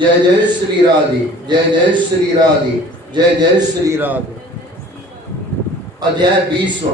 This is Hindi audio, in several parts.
जय जय श्री राधे, जय जय श्री राधे, जय जय श्री राधे। अध्याय 20।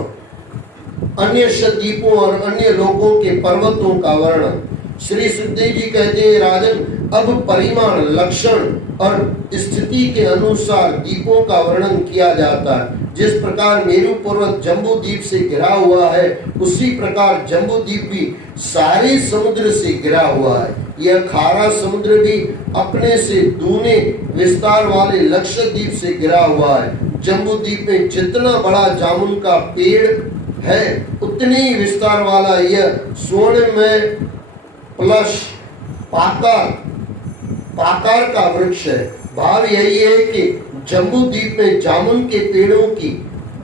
अन्य शतद्वीपों और अन्य लोकों के पर्वतों का वर्णन। श्री सुखदेव जी कहते हैं, राजन, अब परिमाण, लक्षण और स्थिति के अनुसार द्वीपों का वर्णन किया जाता है। जिस प्रकार मेरू पर्वत जम्बू द्वीप से घिरा हुआ है, उसी प्रकार जम्बू द्वीप भी सारे समुद्र से घिरा हुआ है। यह खारा समुद्र भी अपने से दूने विस्तार वाले लक्षद्वीप से घिरा हुआ है। जम्बू द्वीप में जितना बड़ा जामुन का पेड़ है, उतने ही विस्तार वाला यह स्वर्ण में प्लस पाकार का वृक्ष है। भाव यही है कि जम्बू द्वीप में जामुन के पेड़ों की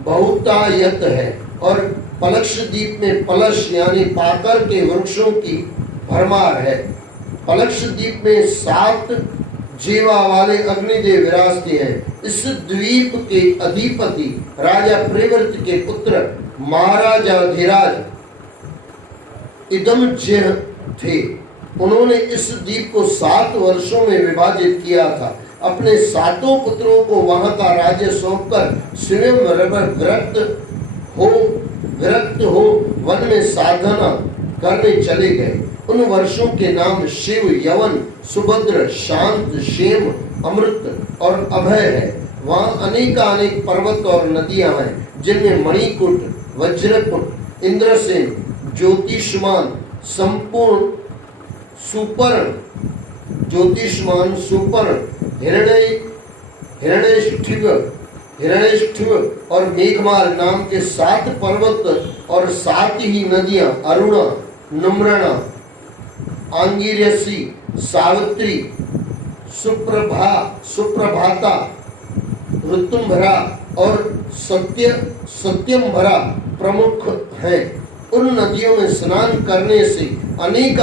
बहुतायत है और पलक्ष द्वीप में पलश यानी पाकर के वृक्षों की भरमार है। पलक्ष द्वीप में 7 जीवा वाले अग्निदेव विराजते हैं। इस द्वीप के अधिपति राजा प्रेव्रत के पुत्र महाराजा धीराज इदमजय थे। उन्होंने इस द्वीप को 7 वर्षों में विभाजित किया था। अपने 7 पुत्रों को वहां का राज्य सौंपकर स्वयं विरक्त हो वन में साधना करने चले गए। उन वर्षों के नाम शिव, यवन, सुभद्र, शांत, क्षेम, अमृत और अभय है। वहाँ अनेक पर्वत और नदियां हैं, जिनमें मणिकूट, वज्रकूट, इंद्रसेन, ज्योतिष्मान, संपूर्ण सुपर्ण, हिरण्येष्ठिव और मेघमाल नाम के 7 पर्वत और 7 ही नदियां अरुणा, नम्रणा, आंगिरसी, सावित्री, सुप्रभाता, ऋतुंभरा और सत्यंभरा प्रमुख हैं। उन नदियों में स्नान करने से अनेक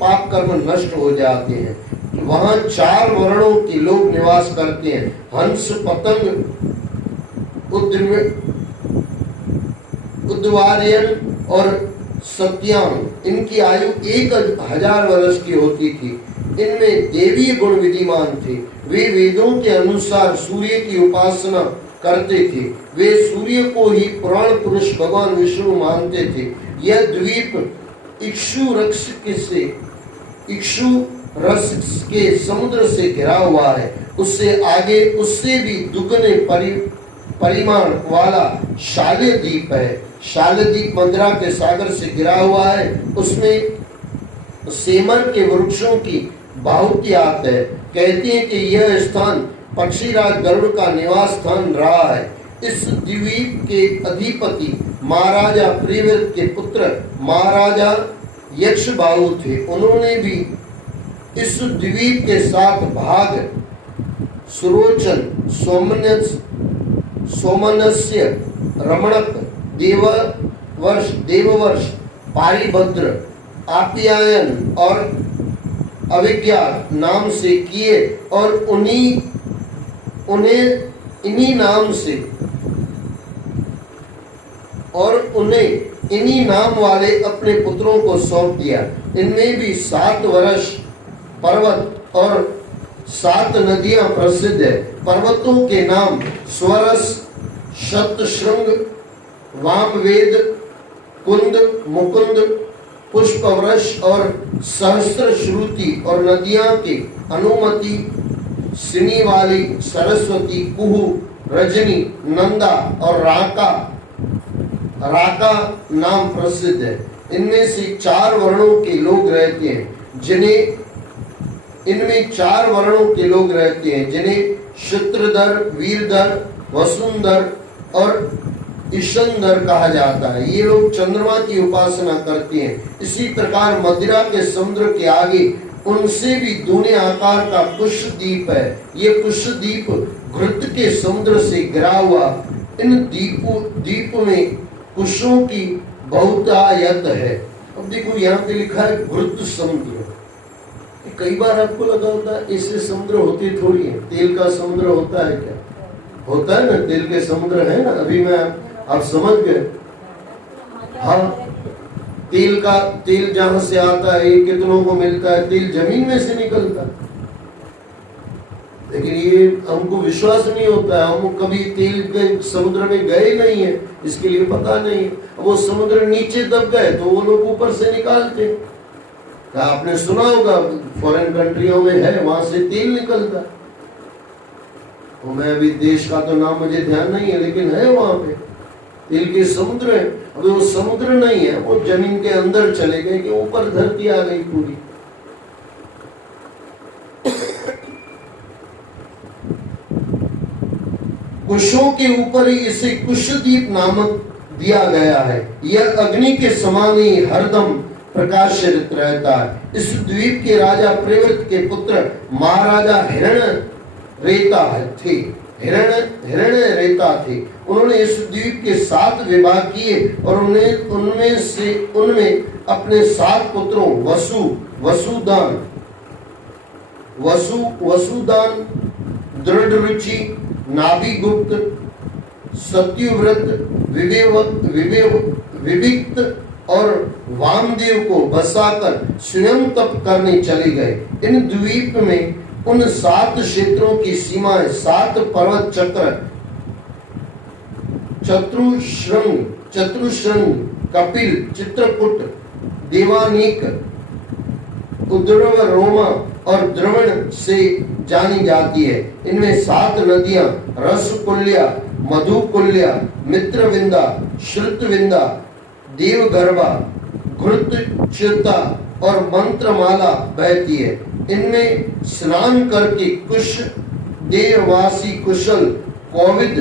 पाप कर्म नष्ट हो जाते हैं। वहाँ 4 वर्णों के लोग निवास करते हैं। हंस, पतंग, उद्वार्यन और सत्यांग। इनकी आयु 1000 वर्ष की होती थी। इनमें देवी गुण विद्यमान थे। वे वेदों के अनुसार सूर्य की उपासना करते थे। वे सूर्य को ही पुराण पुरुष भगवान विष्णु मानते थे। यह द्वीप इक्षु रस के समुद्र से घिरा हुआ है। उससे आगे उससे भी दुगने परिमाण वाला शाल्य द्वीप है। शाल्य द्वीप मंदरा के सागर से घिरा हुआ है। उसमें सेमर के वृक्षों की बहुतायत है। कहते हैं कि यह स्थान पक्षीराज गरुड़ का निवास स्थान रहा है। इस द्वीप के अधिपति महाराजा प्रेव्रत के पुत्र महाराजा यक्षबाहु थे। उन्होंने भी इस द्वीप के 7 भाग सुरोचन, सोमनस्य, रमणक, देववर्ष, पारिभद्र, आप्यायन और अविज्ञात नाम से किए और उन्हें इन्हीं नाम वाले अपने पुत्रों को सौंप दिया। इनमें भी 7 वर्ष पर्वत और 7 नदियां प्रसिद्ध है। पर्वतों के नाम स्वरस, शतशृंग, वामवेद, कुंद, मुकुंद, पुष्पवृष और सहस्त्र श्रुति और नदियां के अनुमति, सिनीवाली, सरस्वती, कुहू, रजनी, नंदा और राका नाम प्रसिद्ध है। इनमें से 4 वर्णों के लोग रहते हैं जिन्हें शूद्रधर, वीरधर, वसुंधर और ईशंधर कहा जाता है। ये लोग चंद्रमा की उपासना करते हैं। इसी प्रकार मदिरा के समुद्र के आगे उनसे भी दूने आकार का कुशद्वीप है। ये कुशद्वीप घृत के समुद्र से घिरा हुआ। इन द्वीप में कुशों की बहुतायत है। अब देखो यहाँ पे लिखा है घृत समुद्र। कई बार आपको लगा होता है ऐसे समुद्र होते थोड़ी है। तेल का समुद्र होता है क्या? होता है ना, तेल के समुद्र है ना। अभी मैं आप समझ गए। हाँ, तेल जहां से आता है, कितनों को मिलता है? तेल जमीन में से निकलता है। लेकिन ये हमको विश्वास नहीं होता है, हम कभी तेल के समुद्र में गए नहीं है, इसके लिए पता नहीं। वो समुद्र नीचे दब गए तो वो लोग ऊपर से निकालते। आपने सुना होगा फॉरेन कंट्रियों में है, वहां से तेल निकलता है। तो मैं अभी देश का तो नाम मुझे ध्यान नहीं है, लेकिन है वहां पे तेल के समुद्र है। अब वो समुद्र नहीं है, वो जमीन के अंदर चले गए कि ऊपर धरती आ गई पूरी। कुशों के ऊपर ही इसे कुशद्वीप नामक दिया गया है। यह अग्नि के समान ही हरदम प्रकाशित रहता है। इस द्वीप के राजा प्रेवृत्त के पुत्र महाराजा हिरण्यरेता थे। हिरण्यरेता थे। उन्होंने इस द्वीप के 7 विवाह किए और उनमें अपने 7 पुत्रों वसुदान, दृढ़रुचि, नाभिगुप्त, सत्युव्रत, विविक्त और वामदेव को बसाकर स्वयं तप करने चले गए। इन द्वीप में उन 7 क्षेत्रों की सीमाएं 7 पर्वत चतुश्रृंग, कपिल, चित्रकूट, देवानीक, उद्रव, रोमा और द्रवण से जानी जाती है। इनमें 7 नदियां रसकुल्या, मधुकुल्या, मित्रविंदा, श्रुतविंदा, देवगर्भा, घृतच्युता और मंत्रमाला बहती है। इनमें स्नान करके कुश देववासी कुशल, कोविद,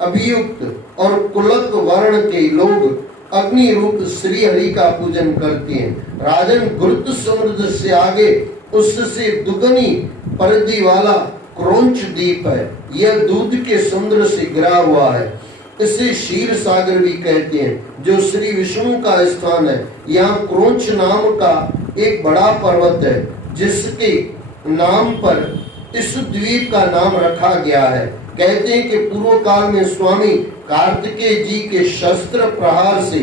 अभियुक्त और कुलक वर्ण के लोग अग्नि रूप श्री हरि का पूजन करते हैं। राजन, गुरुत्व समुद्र से आगे उससे दुगनी परिधि वाला क्रोंच द्वीप है। यह दूध के समुद्र से घिरा हुआ है। इसे क्षीर सागर भी कहते हैं, जो श्री विष्णु का स्थान है। यहाँ क्रोंच नाम का एक बड़ा पर्वत है, जिसके नाम पर इस द्वीप का नाम रखा गया है। कहते हैं कि पूर्व काल में स्वामी कार्तिकेय जी के शस्त्र प्रहार से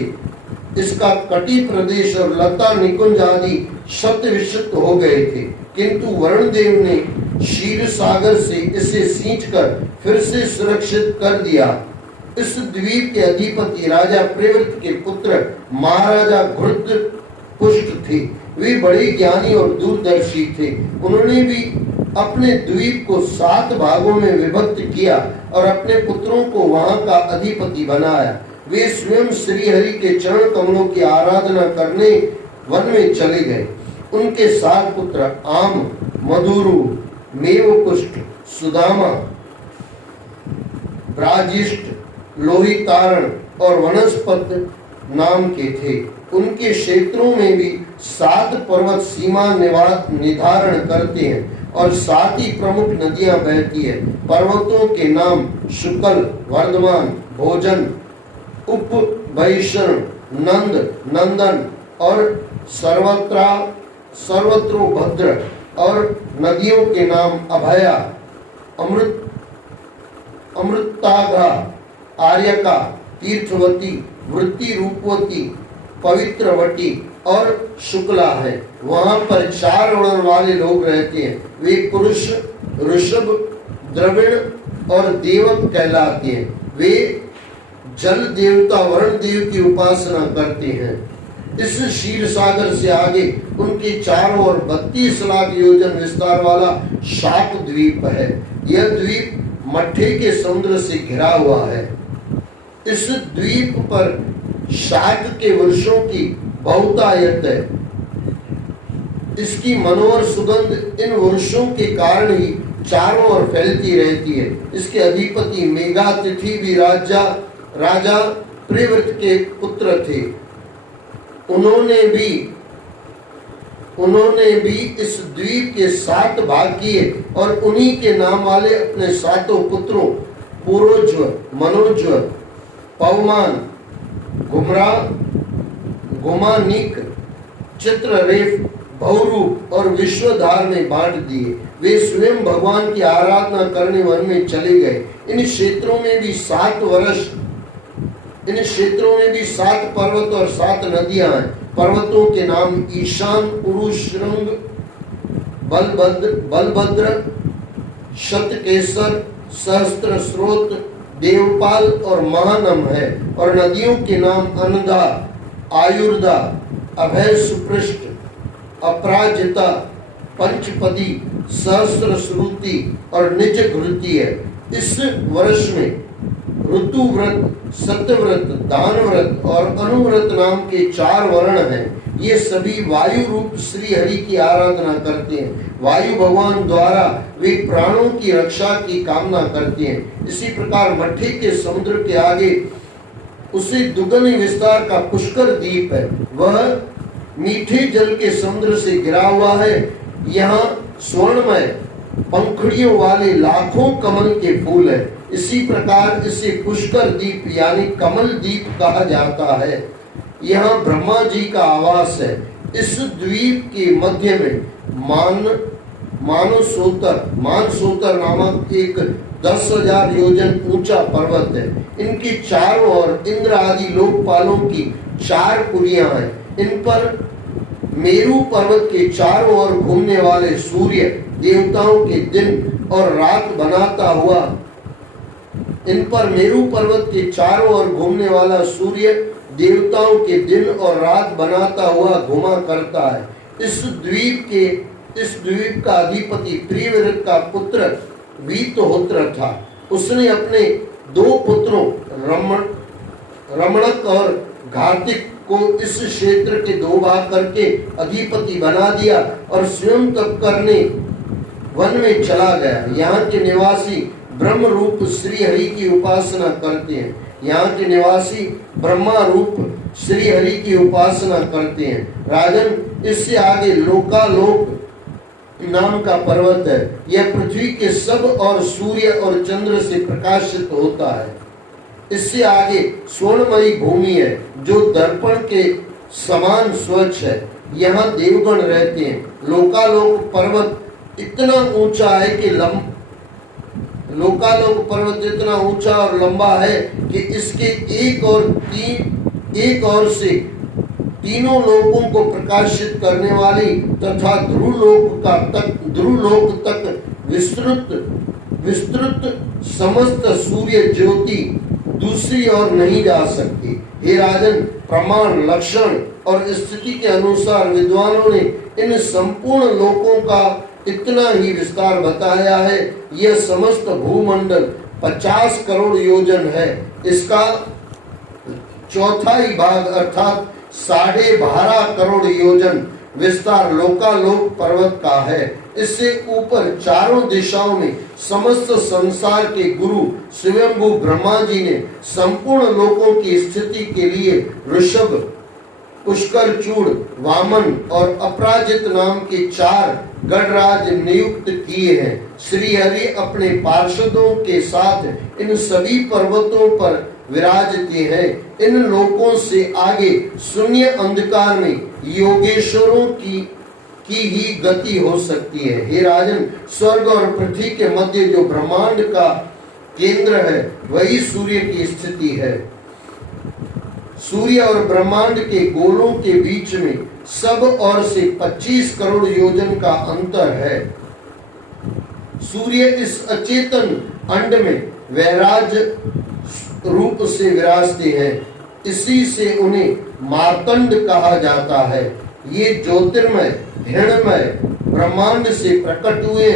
इसका कटी प्रदेश और लता निकुंज आदि शत-विशत हो गए थे, किंतु वरुण देव ने क्षीर सागर से इसे सींचकर फिर से सुरक्षित कर दिया। इस द्वीप के अधिपति राजा प्रेवृत्त के पुत्र महाराजा घृतपुष्ट थे। वे बड़े ज्ञानी और दूरदर्शी थे। उन्होंने भी अपने द्वीप को 7 भागों में विभक्त किया और अपने पुत्रों को वहां का अधिपति बनाया। वे स्वयं श्री हरि के चरण कमलों की आराधना करने वन में चले गए। उनके 7 पुत्र आम, मधुरु, मेवपुष्ट, सुदामा, ब्राजिष्ट, लोहितारण और वनस्पत नाम के थे। उनके क्षेत्रों में भी 7 पर्वत सीमा निर्धारण करते हैं और 7 ही प्रमुख नदियां बहती है। पर्वतों के नाम शुक्ल, वर्धमान, भोजन, उप, वैष्ण, नंद, नंदन और सर्वत्रोभद्र और नदियों के नाम अभया, अमृताघा, आर्यका, तीर्थवती, वृत्ति रूपवती, पवित्रवती और शुक्ला है। वहां पर 4 वर्ण वाले लोग रहते हैं। वे पुरुष, ऋषभ, द्रविड़ और देवक कहलाते हैं। वे जल देवता वरुण देव की उपासना करते हैं। इस क्षीर सागर से आगे उनके चारों ओर 32 लाख योजन विस्तार वाला शाक द्वीप है। यह द्वीप मट्ठे के समुद्र से घिरा हुआ है। इस द्वीप पर शाक के वृक्षों की बहुतायत है। इसकी मनोहर सुगंध इन वृक्षों के कारण ही चारों ओर फैलती रहती है। इसके अधिपति मेघातिथि भी राजा प्रेवृत्त के पुत्र थे। उन्होंने भी इस द्वीप के 7 भाग किए और उन्हीं के नाम वाले अपने 7 पुत्रों पूर्वज्व, मनोज्व, पवमान, गुमानिक, चित्ररेफ, बहुरूप और विश्वधार में बांट दिए। वे स्वयं भगवान की आराधना करने वन में चले गए। इन क्षेत्रों में भी 7 पर्वत और 7 नदियां हैं। पर्वतों के नाम ईशान, उरुश्रृंग, बलभद्र, शतकेसर, सहस्त्र स्रोत, देवपाल और महानम है। और नदियों के नाम अनधा, आयुर्दा, अभय सुपृष्ट, अपराजिता, पंचपदी, सहस्त्र श्रुति और निज घृति है। इस वर्ष में ऋतुव्रत, सत्यव्रत, दानव्रत और अनुव्रत नाम के 4 वर्ण हैं। ये सभी वायु रूप श्री हरि की आराधना करते हैं। वायु भगवान द्वारा वे प्राणों की रक्षा की कामना करते हैं। इसी प्रकार मठे के समुद्र के आगे उसे दुगने विस्तार का पुष्कर द्वीप है। वह मीठे जल के समुद्र से घिरा हुआ है। यहाँ स्वर्णमय पंखुड़ियों वाले लाखों कमल के फूल है। इसी प्रकार इसे पुष्कर द्वीप यानी कमल द्वीप कहा जाता है। यहाँ ब्रह्मा जी का आवास है। इस द्वीप के मध्य में मानसोतर नामक एक 10,000 योजन ऊंचा पर्वत है। इनके चारों ओर इंद्र आदि लोकपालों की 4 पुरियां हैं। इन पर मेरु पर्वत के चारों ओर घूमने वाले सूर्य देवताओं के दिन और रात बनाता हुआ इन पर मेरु पर्वत के चारों ओर घूमने वाला सूर्य देवताओं के दिन और रात बनाता हुआ घुमा करता है। इस द्वीप का अधिपति प्रियव्रत का पुत्र वीतहोत्र था। उसने अपने 2 पुत्रों रमणक और घातिक को इस क्षेत्र के 2 भाग करके अधिपति बना दिया और स्वयं तप करने वन में चला गया। यहाँ के निवासी ब्रह्म रूप श्री हरि की उपासना करते हैं। यहाँ के निवासी ब्रह्मा रूप श्री हरि की उपासना करते हैं। राजन, इससे आगे लोकालोक नाम का पर्वत है। यह पृथ्वी के सब और सूर्य और चंद्र से प्रकाशित होता है। इससे आगे स्वर्णमयी भूमि है जो दर्पण के समान स्वच्छ है। यहाँ देवगण रहते हैं। लोकालोक पर्वत इतना ऊंचा है कि लोकालोक पर्वत इतना ऊंचा और लंबा है कि इसके एक और से तीनों लोकों को प्रकाशित करने वाली तथा ध्रुवलोक तक विस्तृत समस्त सूर्य ज्योति दूसरी ओर नहीं जा सकती। हे राजन, प्रमाण, लक्षण और स्थिति के अनुसार विद्वानों ने इन संपूर्ण लोकों का इतना ही विस्तार बताया है। यह समस्त भूमंडल 50 करोड़ योजन है। इसका चौथाई भाग अर्थात 12.5 करोड़ योजन विस्तार लोकालोक पर्वत का है। इससे ऊपर चारों दिशाओं में समस्त संसार के गुरु स्वयंभू ब्रह्मा जी ने संपूर्ण लोकों की स्थिति के लिए ऋषभ, पुष्कर चूड़, वामन और अपराजित नाम के 4 गणराज नियुक्त किए हैं। श्री हरि अपने पार्षदों के साथ इन सभी पर्वतों पर विराजते हैं। इन लोकों से आगे शून्य अंधकार में योगेश्वरों की ही गति हो सकती है। हे राजन, स्वर्ग और पृथ्वी के मध्य जो ब्रह्मांड का केंद्र है वही सूर्य की स्थिति है। सूर्य और ब्रह्मांड के गोलों के बीच में सब ओर से 25 करोड़ योजन का अंतर है। सूर्य इस अचेतन अंड में वैराज रूप से विराजते हैं। इसी से उन्हें मार्तंड कहा जाता है। ये ज्योतिर्मय हिरण्यमय ब्रह्मांड से प्रकट हुए,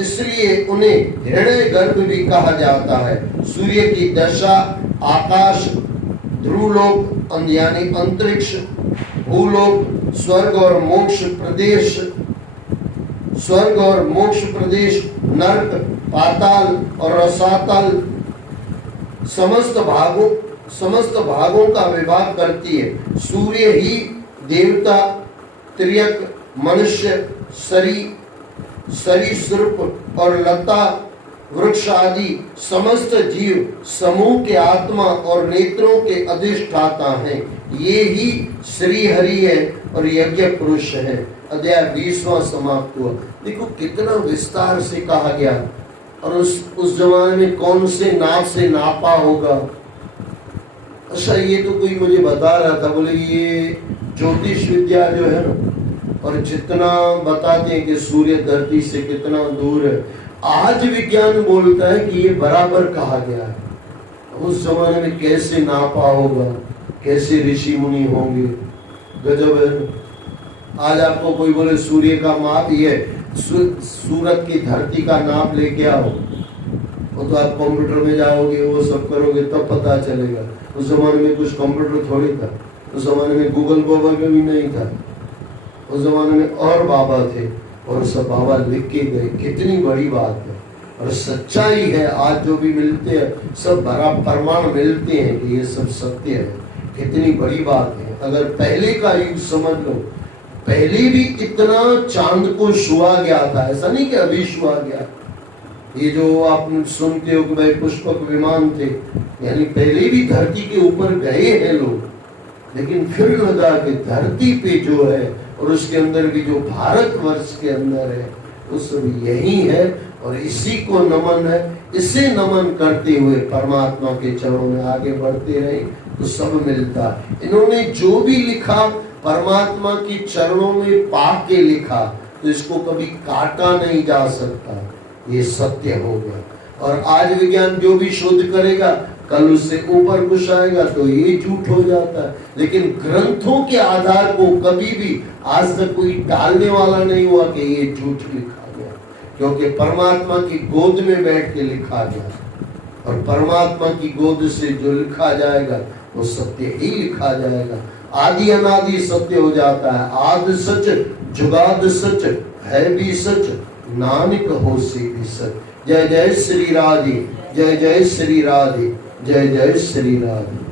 इसलिए उन्हें हिरण्य गर्भ भी कहा जाता है। सूर्य की दशा आकाश, ध्रुवलोक यानी अंतरिक्ष, भूलोक, स्वर्ग और मोक्ष प्रदेश, नरक, पाताल और रसातल समस्त भागों का विभाग करती है। सूर्य ही देवता, त्रियक, मनुष्य, सरीसृप और लता वृक्ष आदि समस्त जीव समूह के आत्मा और नेत्रों के अधिष्ठाता हैं। ये ही श्री हरि है और यज्ञ पुरुष है। अध्याय 20वां समाप्त हुआ। देखो कितना विस्तार से कहा गया। और उस जमाने में कौन से नाप से नापा होगा। अच्छा, ये तो कोई मुझे बता रहा था, बोले ये ज्योतिष विद्या जो है ना, और जितना बताते हैं कि सूर्य धरती से कितना दूर है, आज विज्ञान बोलता है कि ये बराबर कहा गया है। उस जमाने में कैसे नापा होगा, कैसे ऋषि मुनि होंगे, गजब है। आज आपको कोई बोले सूर्य का माप, ये सूरत की धरती का नाप लेके आओ, वो तो आप कंप्यूटर में जाओगे, वो सब करोगे तब पता चलेगा। उस जमाने में कुछ कंप्यूटर थोड़ी था, उस जमाने में गूगल भी नहीं था। उस जमाने में और बाबा थे और सब बाबा लिख के गए। कितनी बड़ी बात है और सच्चाई है। आज जो भी मिलते हैं सब बड़ा प्रमाण मिलते हैं कि ये सब सत्य है। कितनी बड़ी बात है। अगर पहले का युग समझ लो, पहले भी इतना चांद को छुआ गया था, ऐसा नहीं कि अभी छुआ गया। ये जो आप सुनते हो कि भाई पुष्पक विमान थे, यानी पहले भी धरती के ऊपर गए हैं लोग, लेकिन फिर लगा कि धरती पे जो है और उसके अंदर भी जो भारतवर्ष के अंदर है वो सब यही है और इसी को नमन है। इसे नमन करते हुए परमात्मा के चरणों में आगे बढ़ते रहे तो सब मिलता है। इन्होंने जो भी लिखा परमात्मा की चरणों में पा के लिखा, तो इसको कभी काटा नहीं जा सकता। ये सत्य हो गया। और आज विज्ञान जो भी शोध करेगा कल उससे ऊपर कुछ आएगा तो ये झूठ हो जाता है। लेकिन ग्रंथों के आधार को कभी भी आज तक कोई टालने वाला नहीं हुआ कि ये झूठ लिखा गया, क्योंकि परमात्मा की गोद में बैठ के लिखा गया और परमात्मा की गोद से जो लिखा जाएगा वो सत्य ही लिखा जाएगा। आदि अनादि सत्य हो जाता है। आद सच जुगाद सच है भी सच, नानक होसी भी सच। जय जय श्री राधे, जय जय श्री राधे, जय जय श्री राधे।